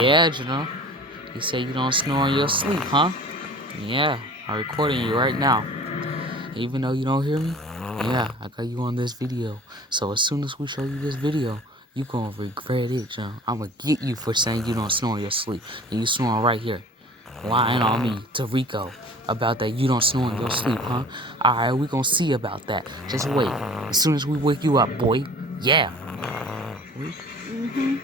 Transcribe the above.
Yeah, Janelle. You say you don't snore in your sleep, huh? Yeah, I'm recording you right now. Even though you don't hear me, yeah, I got you on this video. So as soon as we show you this video, you gonna regret it, John. I'm gonna get you for saying you don't snore in your sleep. And you snoring right here. Lying on me to Rico about that you don't snore in your sleep, huh? Alright, we gonna see about that. Just wait. As soon as we wake you up, boy. Yeah.